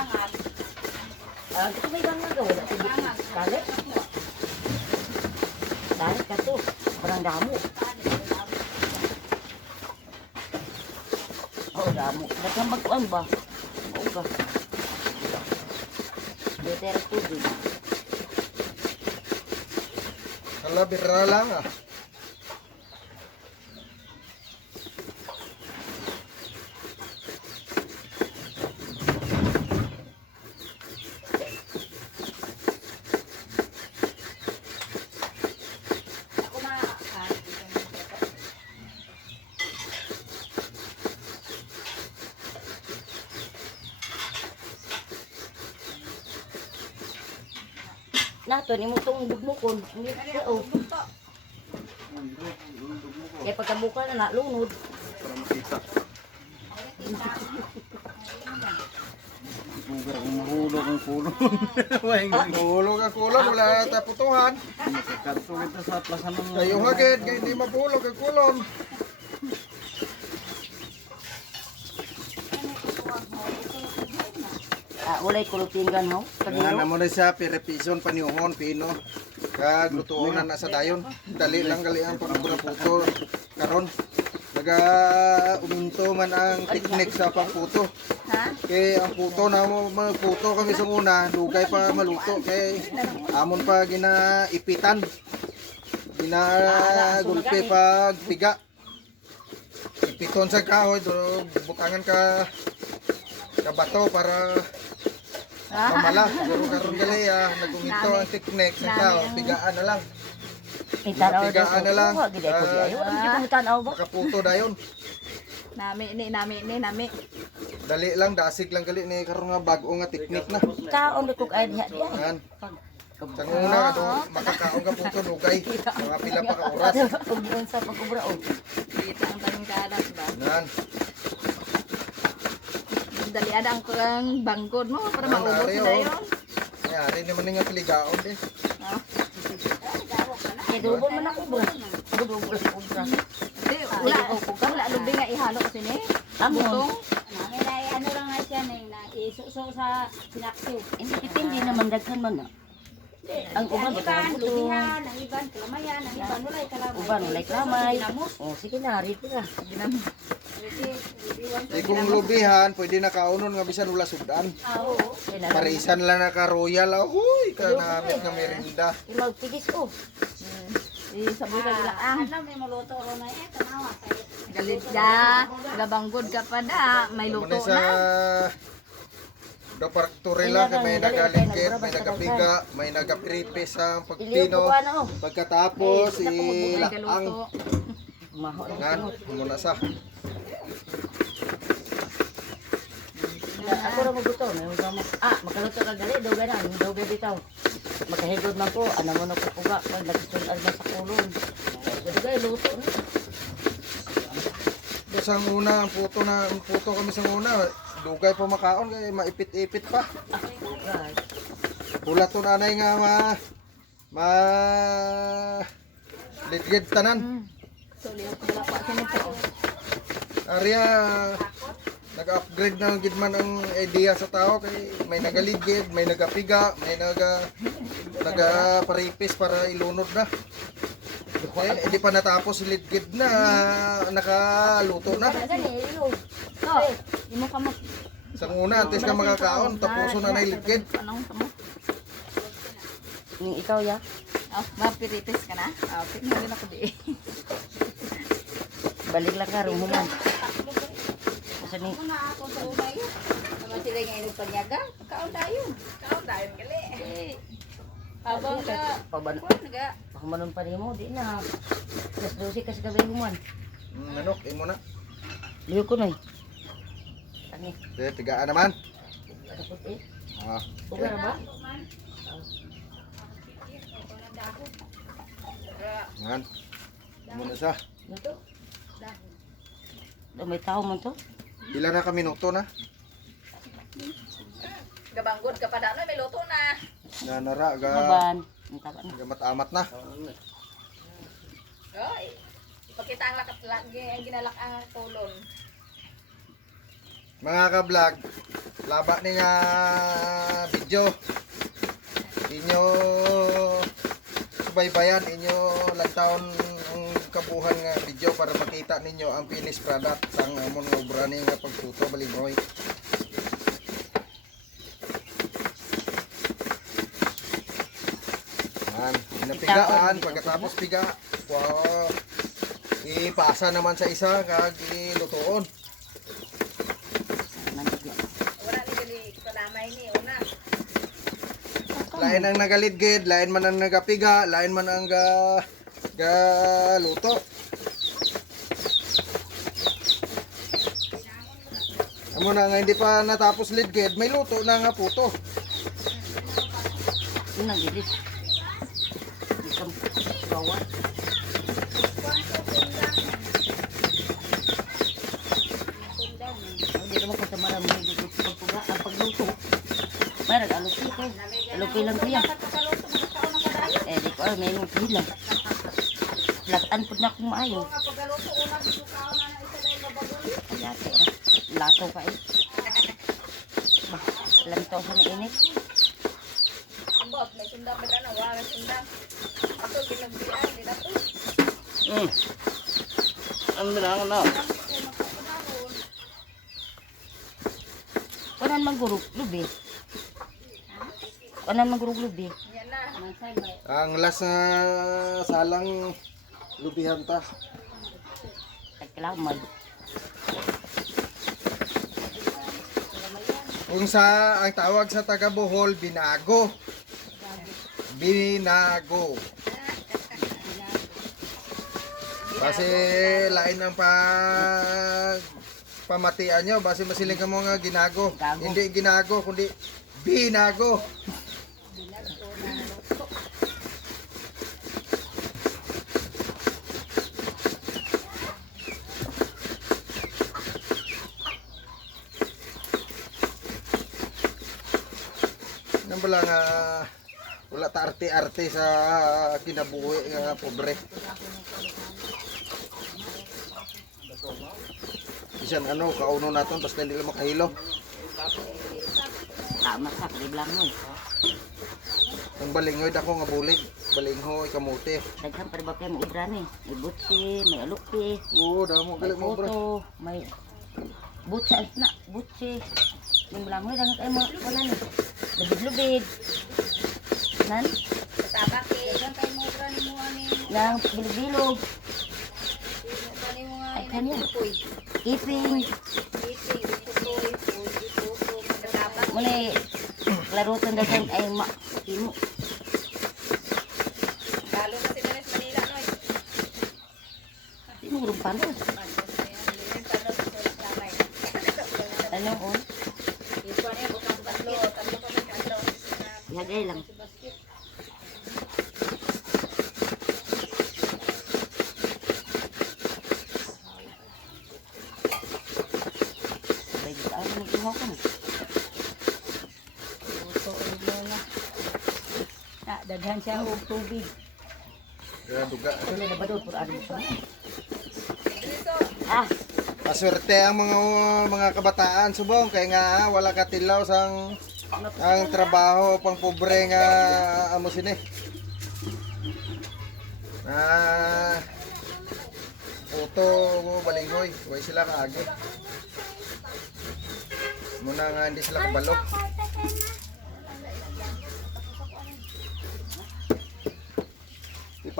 Bangal. Ah, gusto may bangal daw. Wala sige. Bangal. Kalit. Kalit ka to. Parang damo. Oh, damo. Dagang magkuan ba? Oo ba? Better bira lang ah. Nato, ni mo itong bugmukon. Hindi ka, oh. Kaya pagkabuka na nalunod. Para makita. Bugar ang mahulog ang kulon. Mahulog ang kulon, wala na taputuhan. Kanto kita sa plaza ng Kayo hagit, kaya hindi mapulog ang kulon. Walay kulutingan ho. Nga Pagino. naman na siya, pirepison, paniuhon, pino. Kag lutuon na nasa dayon. Dali lang gali ang pagkura puto. Karon. Naga uminto man ang teknik sa pagputo. Ha? Kay ang puto na mo magputo kami sa una, dugay pa maluto kay amon pa ginaipitan. Ginagulpe pag piga. Ipiton sa kahoy, butangan ka kabato para mamala. Pero karon gali ah, naguminto ang teknik sa kahoy, pigaan na lang. Itanaw daw. Tigaan na lang. Gid ko di ayo. Ano tanaw ba? Dayon. Nami ni, nami ni, nami. Dali lang, dasig lang gali ni karon nga bago nga teknik na. Kaon ko kay diha diha. Yan. Sa una, do, makakaon ka puto dugay. Mga pila pa ka oras. Ug sa pagubra og. Kita ang taming kadas ba? Yan. Dali ada ang kang bangkod mo para maubos ari, na oh. yun. Ayari naman nga piligaon eh. Ah. Kay dubo man ako bro. Dubo ko sa ubra. Hindi, wala. Wala, lubi nga ihalo kasi ni. Butong. Namin ay ano lang nga siya na isuso sa sinakso. Hindi depende naman daghan man na. Ang uban ba iban, ka buto? lubihan, ang iban, kalamayan, ang iban, walay kalamay. Uban walay klamay. Oh, sige na, rito na. Di kung lubihan, pwede na kaunon nga bisan wala sudan. Oo. Na. Parisan lang na ka royal. Huy, ka namit nga merinda. Magpigis ko. Isaboy ka nila. Ah, Ano may maluto ro na eh, tanawa. galit ka. Gabanggod ka pa da. May luto na. Lang kay may nagaligkit, may nagapiga, may nagapripe sa Iliw ko pagpino. pa na oh. Pagkatapos, May ilaang. na. Ngan, muna sa. Ako ra magluto, may mga Ah, makaluto ka gali, dugay na, dugay bitaw. Makahigod man ko, ano mo na ko puga, pag nagsunan na sa kulon. Dugay luto na. Sa una, ang puto na, ang puto kami sa una, dugay pa makaon kay maipit-ipit pa. Pula to nanay nga ma ma ligid tanan. Sinito. Arya nag-upgrade na gid man ang idea sa tao kay may nagaligid, may nagapiga, may naga naga paripis para ilunod na. Eh, hindi pa natapos ligid na nakaluto na. So, imo ka mo. Sa una, antes ka makakaon, tapuso na na mo? Ning ikaw ya. Oh, mapiritis ka na? Ah, okay. Hindi na ko di. Balik lang ka rumuman. Sa ni Ako na ako sa umay. Naman sila nga inog panyaga. Kaon tayo. Ikaw dahil gali. Eh, Habang ka, paban. kuwan naga. Ako manon pa nimo, di na. Plus 12 kasi gabi human. Mm, manok, imo na. Liyo ko na eh. Ani, Sige, tigaan naman. kapot eh. Ah, Uga na ba? ngan. Imo na siya. Ito. Do may tao man to. Pila na ka minuto na? Gabanggod ka pa. Ano, may luto na. Nanara ga Naban. Ang taba na. gamat-amat na. Oh, ipakita ang lakat lagi ang ginalak ang tulon. mga ka-vlog, laba ni nga video. Inyo subaybayan, inyo lantaon ang kabuhan nga video para makita ninyo ang finished product sang amon nga obra ni nga pagtuto balingoy. Yan, pinapigaan, pagkatapos piga, wow, ipasa naman sa isa, kag ilutoon. Nandito. Lain ang nagalidgid, lain man ang nagapiga, lain man ang ga, ga luto. Amo na nga hindi pa natapos lidgid, may luto na nga puto. Isang gawa. Hindi naman ko sa marami dito pagpuga ang pagluto. Para alupi ko. Alupi lang kuya. Eh, di ko may nung pila. Latan po na akong maayo. Ayate ah. Lato ka eh. Bah, alam to sa mainit. Ambot, may sundang pa na, wala sundang. Ato, ginagbian, dito. Hmm. Ano na, ano na? Kanan magurug lubi. Kanan magurug lubi. Ang last na salang lubihan ta. Tagkalaman. Kung sa ang tawag sa taga Bohol, binago. Binago. Kasi lain ang pag pamatian nyo. Basi masiling ka mo nga ginago. Gago. Hindi ginago, kundi binago. Nang bala nga wala ta arte-arte sa kinabuhi nga pobre. Bisan ano, kauno naton basta hindi lang makahilo. Tama sa kaliblang mo. Ang balingoy ako nga bulig. Balinghoy, kamote. Daghan pa ba kayo mo ibra ni? May butsi, may aluki, Oo, damo may galit mo bro. may butsa na, butsi. Yung lang mo, daghan kayo mo, wala ni. Lubid-lubid. Nan? Kasama kay, yan kayo mo, brani mo, ani. Nang bilog-bilog. Brani mo nga, ini. Iping. Iti, putoy, putoy, putoy, kasama. Muna larutan daghan ay ma. Imo. Lalo na si Danes Manila, no? Imo rumpan mo. Ano oh? Ito niya, bukang tatlo, tatlo pa may kadlaw. Lagay lang. Sabay dito ako nag-ihaw ko na. Tutuin mo na. Na, daghan siya og tubig. Kaya duga. Tuloy na ba doon? Puro ano mga? Ah, Maswerte ang mga mga kabataan subong kay nga wala katilaw sang ang trabaho pang pobre nga amo sini. Ah, Uto mo balinghoy, way sila kaagi. Muna nga hindi sila kabalo.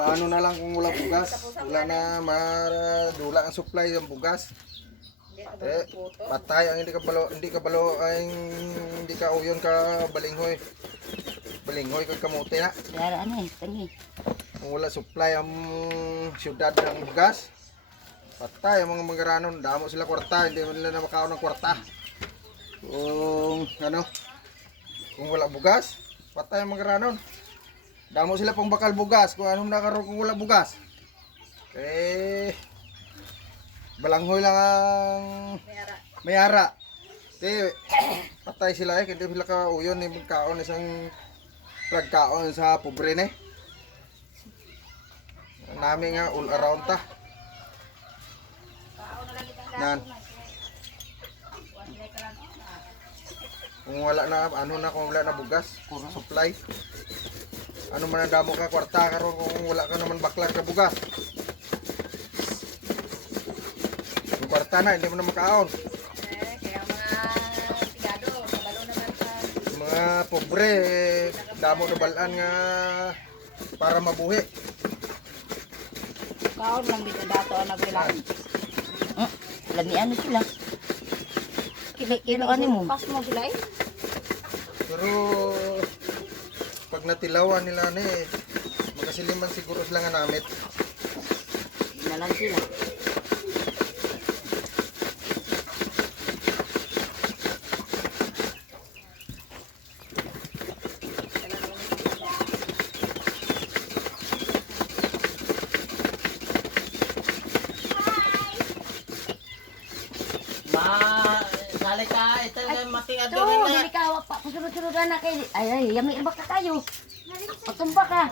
Paano na lang kung wala bugas? Wala na maradula ang supply ng bugas. Eh, patay ang hindi ka balo, hindi ka balo ay hindi ka uyon ka balinghoy. Balinghoy ka kamote na. dara ano eh, tangi. Kung wala supply ang syudad ng bugas, patay ang mga mangaranon. Damo sila kwarta, hindi nila na makaon ng kwarta. Kung ano, kung wala bugas, patay ang mangaranon. Damo sila pang bakal bugas, kung anong nakaroon kung wala bugas. Eh, balanghoy lang ang mayara. Di, patay sila eh, hindi sila ka uyon ni kaon isang pagkaon sa pobre ne. Nami nga all around ta. Nan. Kung wala na, ano na kung wala na bugas, supply. Ano man ang damo ka, kwarta ka ron kung wala ka naman baklang ka bugas. Yung kwarta na, hindi mo na makaon. Eh, kaya mga tigado, kabalo naman sa Mga pobre, damo na balaan nga para mabuhi. Kaon lang dito dato ang nagbilang. Hmm? Lamian na sila. Kilo, kilo ano mo? Pas mo sila eh. Pero pag natilawan nila ni eh, makasiliman siguro sila nga namit. Na lang sila. Ma, sali ka, ito yung matiad Ito, rin na. Pasunod-sunod na kay... Ay, ay, yami ba ka kayo? Patumba ka.